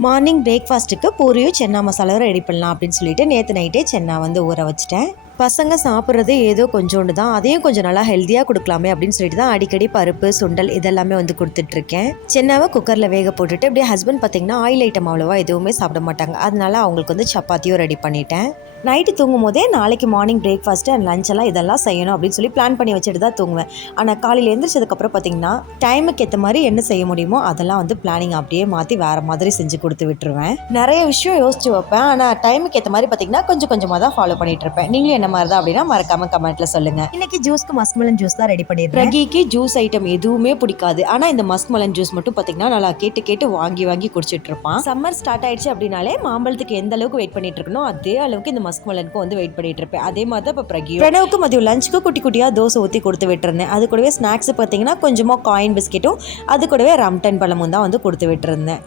Morning பிரேக்ஃபாஸ்ட்டுக்கு பூரியும் சென்னா மசாலாவும் ready பண்ணலாம் அப்படின்னு சொல்லிட்டு நேற்று நைட்டே சென்னா வந்து ஊற வச்சுட்டேன். பசங்க சாப்பிட்றது ஏதோ கொஞ்சோண்டு தான், அதையும் கொஞ்சம் நல்லா ஹெல்த்தியாக கொடுக்கலாமே அப்படின்னு சொல்லிட்டு தான் அடிக்கடி பருப்பு சுண்டல் இதெல்லாமே வந்து கொடுத்துட்ருக்கேன். சென்னாவை குக்கரில் வேக போட்டுட்டு அப்படியே ஹஸ்பண்ட் பார்த்திங்கன்னா ஆயில் ஐட்டம் அவ்வளோவா எதுவுமே சாப்பிட மாட்டாங்க. அதனால அவங்களுக்கு வந்து சப்பாத்தியும் ரெடி பண்ணிட்டேன். நைட்டு தூங்கும் போதே நாளைக்கு மார்னிங் பிரேக்ஃபாஸ்ட்டு அண்ட் லஞ்ச் எல்லாம் இதெல்லாம் செய்யணும் அப்படின்னு சொல்லி பிளான் பண்ணி வச்சுட்டு தான் தூங்குவேன். ஆனால் காலையில் எழுந்திரிச்சதுக்கப்புறம் பார்த்திங்கன்னா டைமுக்கு ஏற்ற மாதிரி என்ன செய்ய முடியுமோ அதெல்லாம் வந்து பிளானிங் அப்படியே மாற்றி வேறு மாதிரி செஞ்சு கொடுத்து விட்டுருவேன். நிறைய விஷயம் யோசிச்சு வைப்பேன், ஆனால் டைமுக்கு ஏற்ற மாதிரி பார்த்திங்கன்னா கொஞ்சம் கொஞ்சமாக தான் ஃபாலோ பண்ணிட்டு இருப்பேன். நீங்களும் என்ன மாதிரி தான் அப்படின்னா மறக்காம கமெண்ட்ல சொல்லுங்க. இன்னைக்கு ஜூஸ்க்கு மஸ்க்மெலன் ஜூஸ் தான் ரெடி பண்ணிடுறேன். பிரகிக்கு ஜூஸ் ஐட்டம் எதுவுமே பிடிக்காது, ஆனால் இந்த மஸ்க்மெலன் ஜூஸ் மட்டும் பார்த்திங்கன்னா நல்லா கேட்டு வாங்கி குடிச்சிட்டு இருப்பான். சம்மர் ஸ்டார்ட் ஆயிடுச்சு அப்படின்னாலே மாம்பழத்துக்கு எந்த அளவுக்கு வெயிட் பண்ணிட்டு இருக்கணும் அதே அளவுக்கு இந்த மஸ்க்மெலனுக்கு வந்து வெயிட் பண்ணிட்டு இருப்பேன். அதே மாதிரி தான் இப்போ பிரணவுக்கு மதியம் லஞ்சுக்கு குட்டியாக தோசை ஊற்றி கொடுத்து விட்டுருந்தேன். அது கூடவே ஸ்நாக்ஸ் பார்த்தீங்கன்னா கொஞ்சமாக காயின் பிஸ்கெட்டும் அது கூடவே ரம்டன் பழமும் தான் வந்து கொடுத்து விட்டுருந்தேன்.